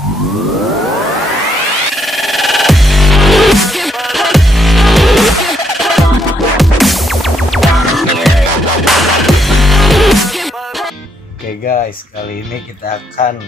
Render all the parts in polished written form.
Oke guys, kali ini kita akan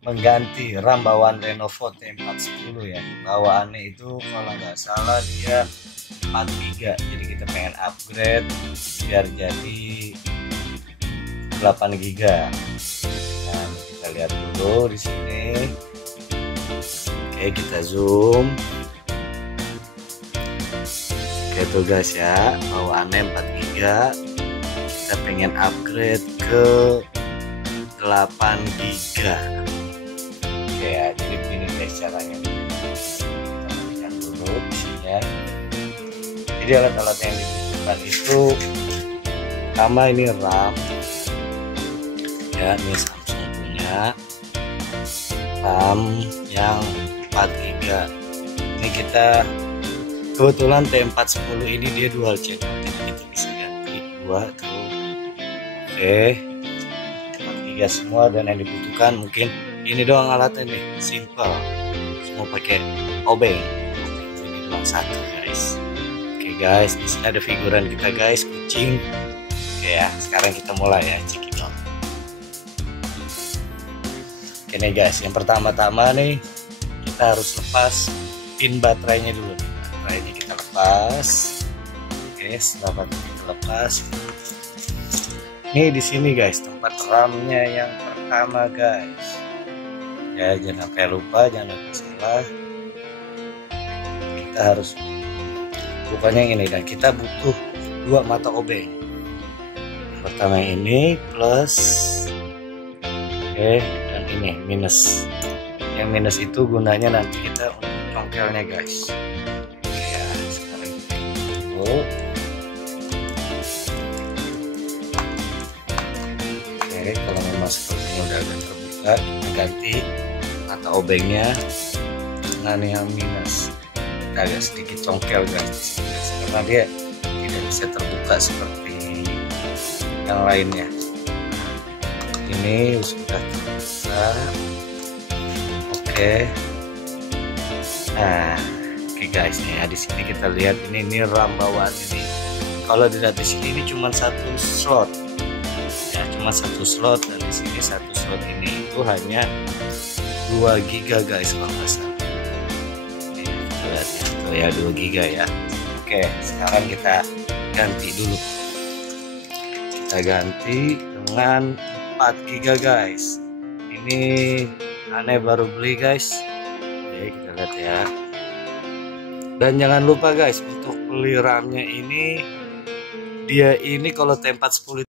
mengganti RAM bawaan Lenovo T410 ya. Bawaannya itu kalau nggak salah dia 4 GB, jadi kita pengen upgrade biar jadi 8 GB. Nah, kita lihat dulu di sini. Oke, kita zoom. Oke tuh guys ya, bawaannya 4 GB. Kita pengen upgrade ke 8 GB. Oke ya, jadi begini guys caranya. Kita lihat dulu isinya. Jadi alat-alat yang dibutuhkan itu pertama ini RAM ya, ini Samsung punya RAM yang 4 GB. Ini kita kebetulan T410 ini dia dual channel, jadi kita bisa ganti dua tuh. Oke, 4 GB semua, dan yang dibutuhkan mungkin ini doang alatnya nih, simple, semua pakai obeng. Ini doang satu guys. Oke guys, di sini ada figuran kita guys, kucing. Oke ya, sekarang kita mulai ya, cekidot. Oke nih guys, yang pertama-tama nih kita harus lepas pin baterainya dulu. Baterainya kita lepas. Oke, setelah baterai kita lepas, ini di sini guys tempat RAM-nya yang pertama guys. Ya, jangan sampai lupa, jangan sampai salah. Kita harus rupanya yang ini, dan kita butuh dua mata obeng. Yang pertama ini plus, oke, dan ini minus. Yang minus itu gunanya nanti kita untuk congkelnya guys. Oke ya, sekarang kita dulu. Oke, kalau memang sepertinya udah agak terbuka, kita ganti mata obengnya dengan yang minus. Kita agak sedikit congkel guys, karena dia tidak bisa terbuka seperti yang lainnya. Ini sudah terbuka. Oke. Nah, oke guys nih ya, di sini kita lihat ini RAM bawaan ini. Kalau dilihat di sini ini cuma satu slot. Ya, cuma satu slot, dan di sini satu slot ini itu hanya 2 GB guys kalau nggak salah. Oke, kita lihat ya, tuh ya 2 GB ya. Oke, sekarang kita ganti dulu. Kita ganti dengan 4 GB guys. Ini aneh baru beli guys. Oke, kita lihat ya. Dan jangan lupa guys, untuk beli RAM-nya ini, dia ini kalau T410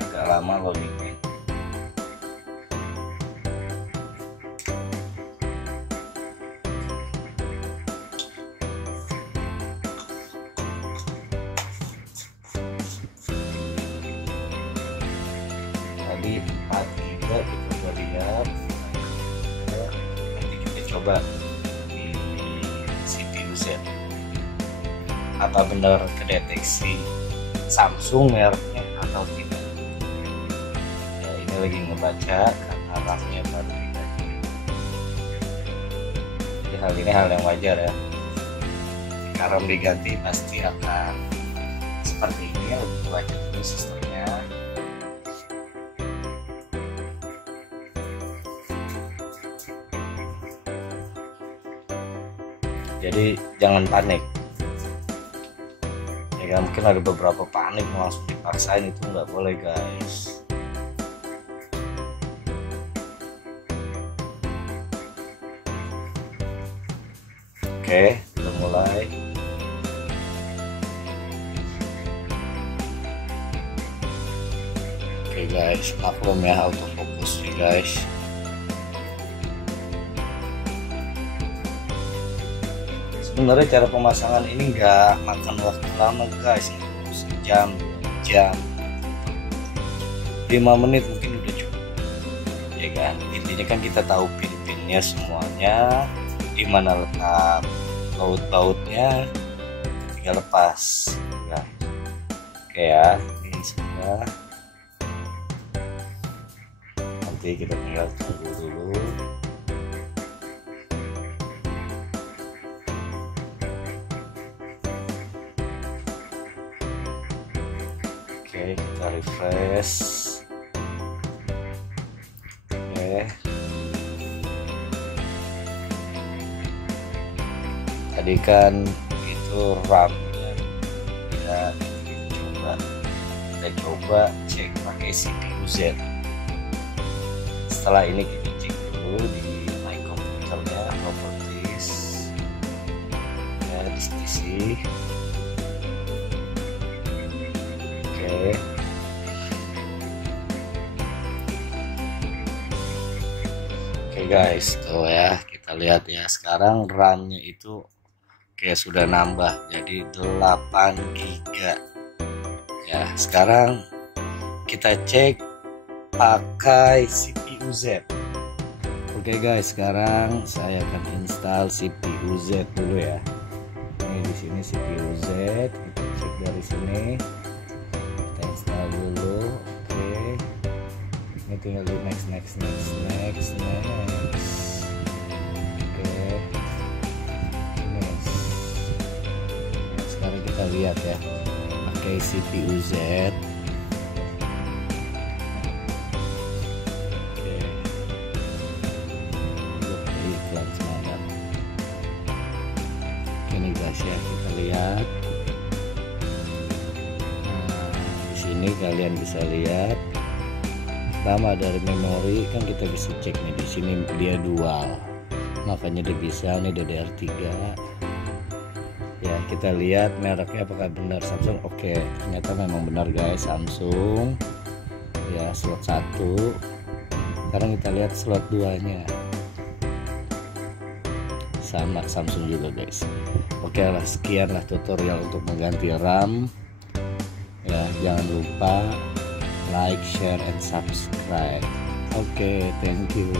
Agak lama loadingnya. Tadi 4 giga kita udah lihat. Nanti kita coba di CPU Z apa benar kedeteksi Samsung mereknya atau tidak. Ya, ini lagi ngebaca karena RAM-nya baru diganti. Jadi hal ini hal yang wajar ya. Jika RAM diganti pasti akan seperti ini, lebih baca dulu sistemnya. Jadi jangan panik ya kan, mungkin ada beberapa panik langsung dipaksain, itu nggak boleh guys. Oke, udah mulai. Oke guys, maklum ya autofocus nih guys. Sebenarnya cara pemasangan ini nggak makan waktu lama guys, sejam, 2 jam, 5 menit mungkin udah cukup ya kan. Intinya kan kita tahu pin-pinnya semuanya, di mana letak baut-bautnya, tinggal lepas ya. Oke ya, ini sudah, nanti kita tinggal tunggu dulu. Oke, kita refresh. Oke, tadi kan itu RAM-nya ya, kita coba cek pakai CPU Z. Setelah ini kita cek dulu di my komputernya, properties ya, di PC. Oke guys, tuh ya, kita lihat ya, sekarang RAM-nya itu kayak sudah nambah jadi 8 giga ya. Sekarang kita cek pakai CPU Z. Oke guys, sekarang saya akan install CPU Z dulu ya. Ini di sini CPU Z, kita cek dari sini. Install dulu. Oke, ini tinggal di next. Oke, next. Nah, sekarang kita lihat ya, pakai CPU Z. Oke, iklan semangat. Ini guys ya, kita lihat. Ini kalian bisa lihat nama dari memori, kan kita bisa cek nih, di sini dia dual, makanya dia bisa nih DDR3 ya. Kita lihat mereknya apakah benar Samsung. Oke, ternyata memang benar guys, Samsung ya, slot 1. Sekarang kita lihat slot 2 nya sama Samsung juga guys. Oke lah, sekian lah tutorial untuk mengganti RAM ya. Jangan lupa like, share, and subscribe. Oke, thank you.